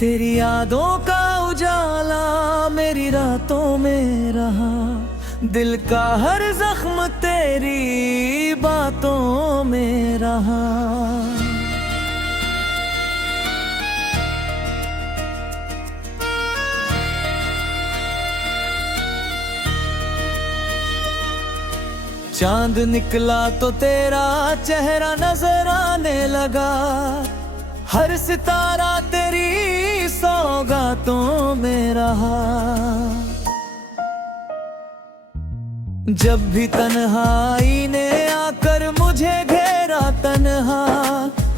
तेरी यादों का उजाला मेरी रातों में रहा, दिल का हर जख्म तेरी बातों में रहा। चांद निकला तो तेरा चेहरा नजर आने लगा, हर सितारा तेरी सौगातों में रहा। जब भी तन्हाई ने आकर मुझे घेरा तन्हा,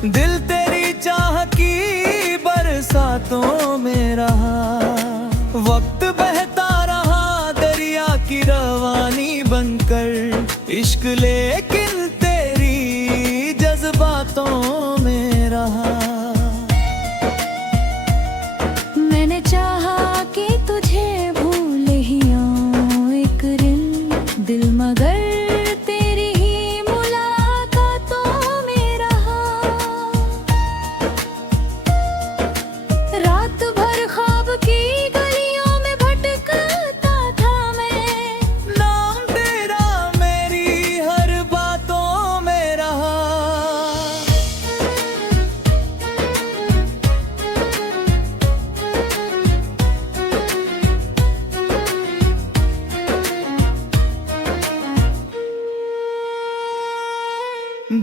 दिल तेरी चाह की बरसातों में रहा। वक्त बहता रहा दरिया की रवानी बनकर, इश्क लेकिन तेरी जज्बातों में रहा। मैंने चाहा कि तुझे भूल ही आऊं एक दिल मगर तेरी ही मुलाकातों में रहा। रात भर ख्वाब की गलियों में भटकता था मैं, नाम तेरा मेरी हर बातों में रहा।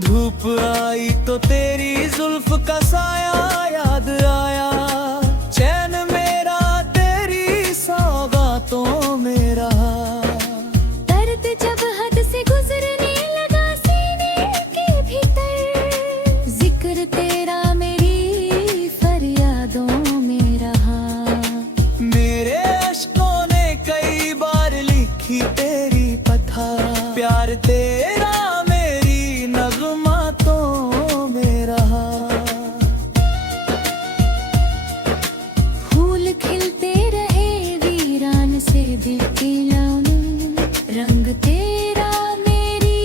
धूप आई तो तेरी जुल्फ का साया याद आया, चैन मेरा तेरी सौगातों में रहा। दर्द जब हद से गुजरने लगा सीने के भीतर, जिक्र तेरा मेरी फरियादों में रहा। मेरे अश्कों ने कई बार लिखी तेरी पथा, प्यार तेरा मेरी नगमातों में रहा। फूल खिलते रहे वीरान से दिल के लौने, रंग तेरा मेरी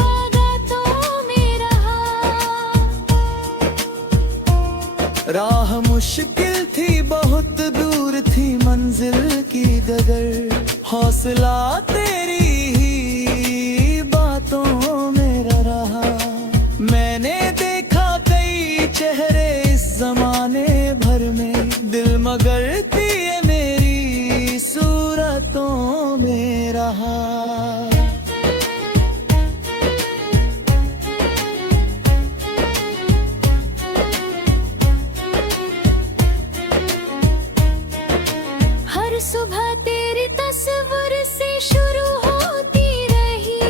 बागातों में रहा। राह मुश्किल थी बहुत दूर थी मंजिल की डगर, हौसला तेरी ही बातों में रहा। मैंने देखा कई चेहरे इस जमाने भर में, दिल मगर दिए मेरी सूरतों में रहा। हर सुबह तेरी तस्वीर से शुरू होती रही,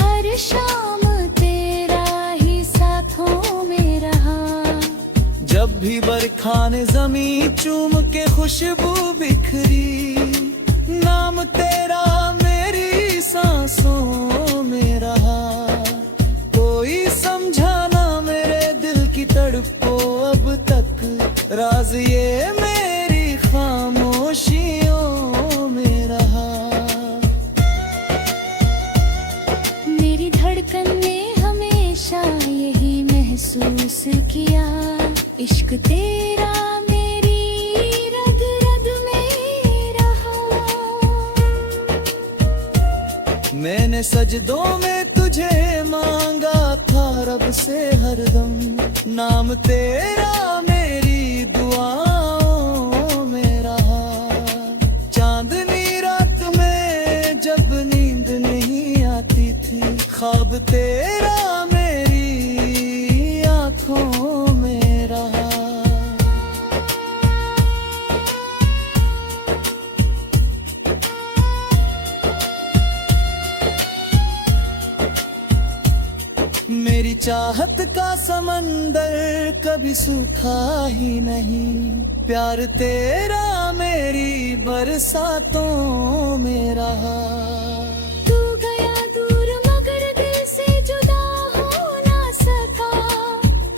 हर शाम तेरा ही साथों में रहा। जब भी बरखा ने ज़मीं चूम के खुशबू बिखरी, नाम तेरा मेरी सांसों में रहा। कोई समझा ना मेरे दिल की तड़पो अब तक, राज ये मेरी खामोशियों में रहा। मेरी धड़कन ने हमेशा यही महसूस किया, इश्क तेरा मेरी रग रग में रहा। मैंने सजदों में तुझे मांगा था रब से हरदम, नाम तेरा मेरी दुआओं में रहा। चांदनी रात में जब नींद नहीं आती थी, ख्वाब तेरा मेरी आँखों में रहा। मेरी चाहत का समंदर कभी सूखा ही नहीं, प्यार तेरा मेरी बरसातों में रहा। तू गया दूर मगर दिल से जुदा हो ना सका,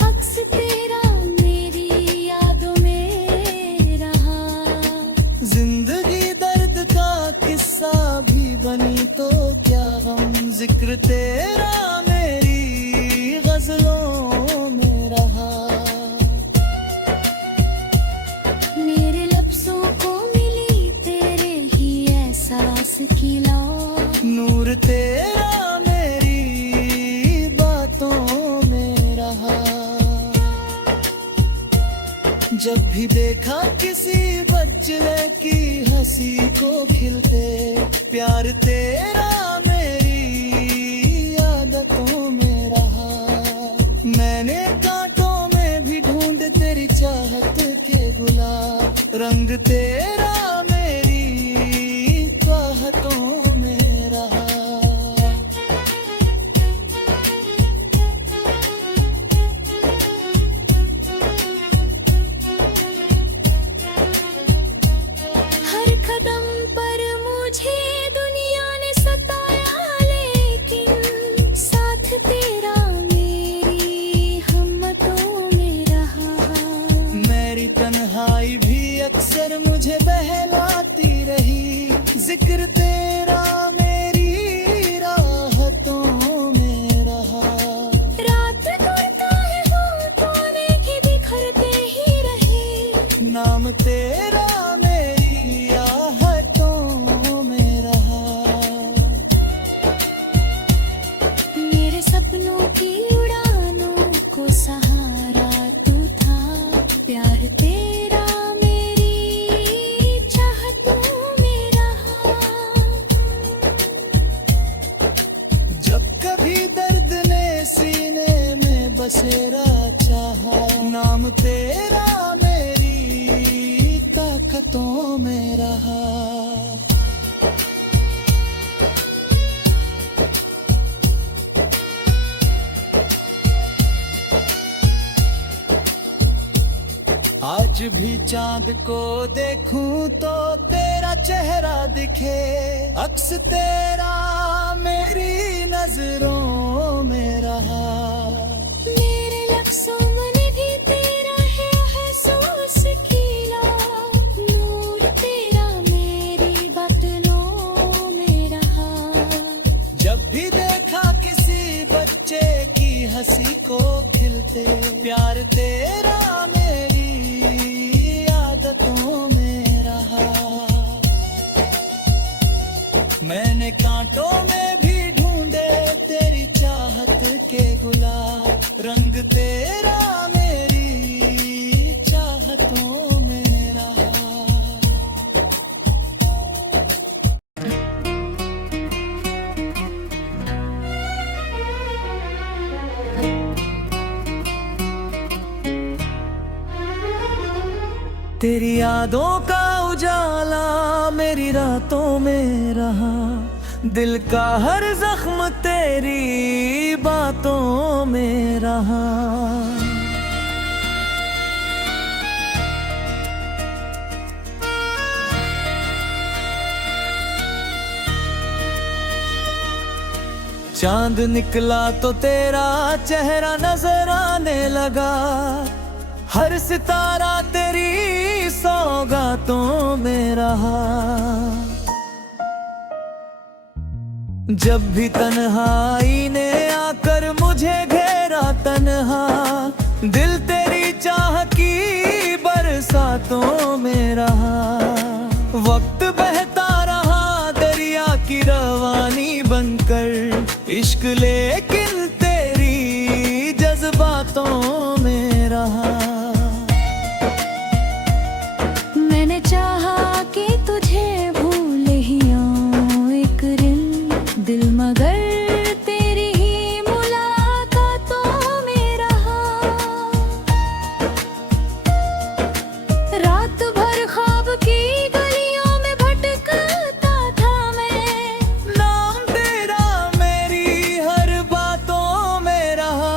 अक्स तेरा मेरी यादों में रहा। जिंदगी दर्द का किस्सा भी बनी तो क्या गम, जिक्र तेरा मेरी गजलों में रहा। की लौ। नूर तेरा मेरी बातों में रहा। जब भी देखा किसी बच्चे की हंसी को खिलते, प्यार तेरा मेरी आदतों में रहा। मैंने कांटों में भी ढूंढ तेरी चाहत के गुलाब, रंग तेरा मेरी ख्वाहिशों में रहा। हर कदम पर मुझे दुनिया ने सताया, लेकिन साथ तेरा मेरी हिम्मतों में रहा। मेरी तन्हाई भी अक्सर मुझे बहलाती रही, जिक्र तेरा मेरी राहतों में रहा। रात गुजरता है होठों में कि बिखरते ही रहे, नाम तेरा मेरी आहटों में रहा। मेरे सपनों की उड़ानों को सहारा तू था, प्यार तेरा मेरी चाहतों में रहा। जब कभी दर्द ने सीने में बसेरा चाहा, नाम तेरा मेरी ताकतों में रहा। आज भी चांद को देखूं तो तेरा चेहरा दिखे, अक्स तेरा मेरी नजरों में रहा। मेरे लफ्ज़ों में भी तेरा है एहसास खिला, नूर तेरा मेरी बातों में रहा। जब भी देखा किसी बच्चे की हंसी को खिलते, प्यार तेरा मेरी आदतों में रहा। मैंने कांटों में भी ढूंढे तेरी चाहत के गुलाब, रंग तेरा मेरी चाहतों में रहा। तेरी यादों का उजाला मेरी रातों में रहा, दिल का हर जख्म तेरी बातों में रहा। चांद निकला तो तेरा चेहरा नजर आने लगा, हर सितारा तेरी सौगातों में रहा। जब भी तन्हाई ने आकर मुझे घेरा तन्हा, दिल तेरी चाह की बरसातों में रहा। वक्त बहता रहा दरिया की रवानी बनकर, इश्क लेकिन तेरी जज्बातों में रहा। मैंने चाहा कि तुझे भूल ही आऊं एक दिल मगर तेरी ही मुलाकातों में रहा। रात भर ख्वाब की गलियों में भटकता था मैं, नाम तेरा मेरी हर बातों में रहा।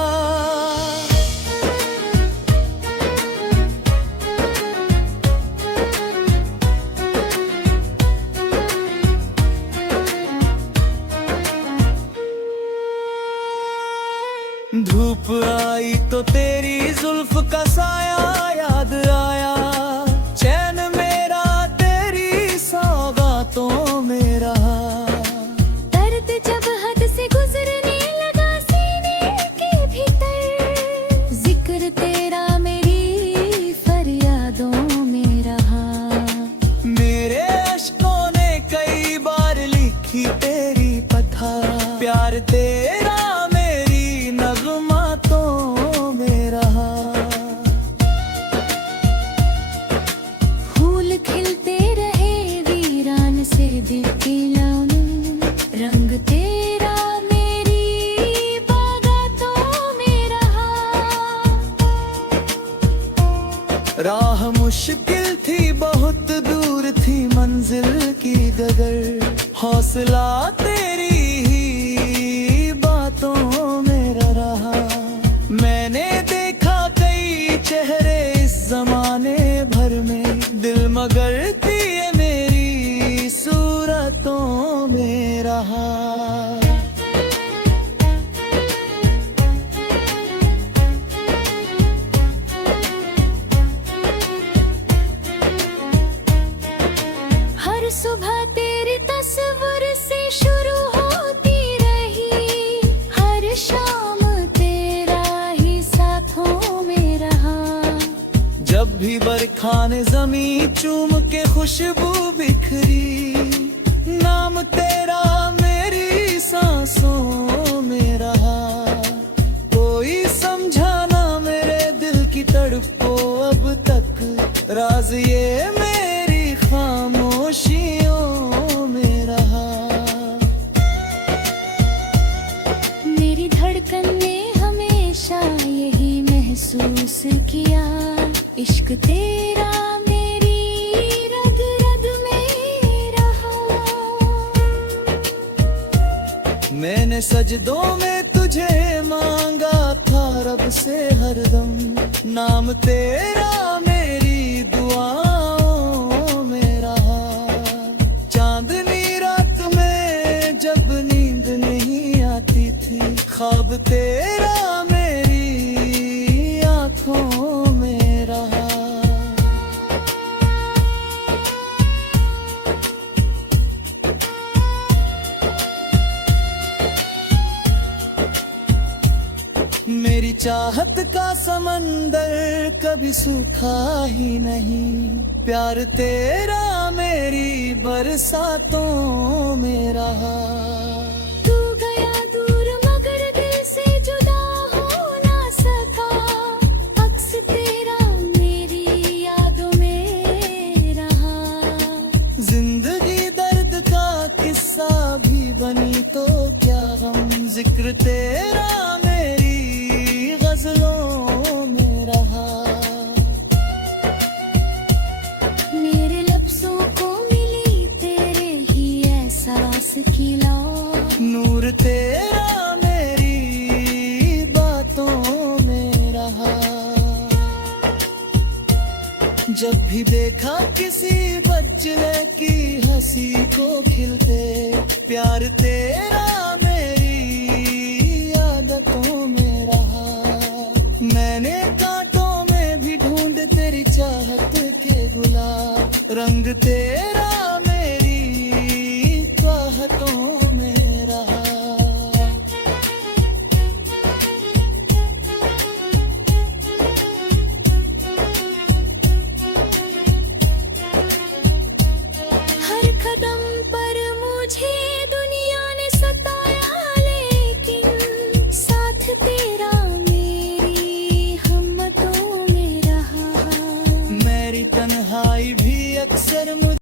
धूप आई तो तेरी जुल्फ का साया याद आया, चैन मेरा तेरी सौगातों में रहा। दर्द जब हद से गुजरने लगा सीने के भीतर, जिक्र तेरा मेरी फरियादों में रहा। मेरे अश्कों ने कई बार ली दिखलाऊं रंग तेरा मेरी बागातों में रहा। राह मुश्किल थी, बहुत दूर थी मंजिल की डगर, हौसला तेरी ही बातों में रहा। मैंने देखा कई चेहरे इस जमाने भर में, दिल मगर दिए मेरी सूरतों में रहा। हर सुबह तेरी तस्वीर से शुरू होती रही, हर शाम तेरा ही साथों में रहा। जब भी बरखा ने ज़मीं चूम के खुशबू बिखरी, नाम तेरा मेरी सांसों में रहा। कोई समझा ना मेरे दिल की तड़पो अब तक, राज ये मेरी खामोशियों में रहा। मेरी धड़कन ने हमेशा यही महसूस किया, इश्क तेरा मेरी रग रग में रहा। मैंने सजदों में तुझे मांगा था रब से हरदम, नाम तेरा मेरी दुआओं में रहा। चांदनी रात में जब नींद नहीं आती थी, ख्वाब तेरा मेरी आंखों में रहा। मेरी चाहत का समंदर कभी सूखा ही नहीं, प्यार तेरा मेरी बरसातों में रहा। तू गया दूर मगर दिल से जुदा हो ना सका, अक्स तेरा मेरी यादों में रहा। जिंदगी दर्द का किस्सा भी बनी तो क्या गम, जिक्र तेरा मेरी गजलों में रहा। मेरे लफ्जों को मिली तेरे ही एहसास की लौ, नूर तेरा मेरी बातों में रहा। जब भी देखा किसी बच्चे की हंसी को खिलते, प्यार तेरा मेरी आदतों में रहा। मैंने कांटों में भी ढूंढ तेरी चाहत के गुलाब, रंग तेरा मेरी ख्वाहिशों में रहा। हर कदम पर मुझे दुनिया ने सताया, लेकिन साथ तेरा मेरी हिम्मतों में रहा। मेरी तन्हाई भी अक्सर मुझे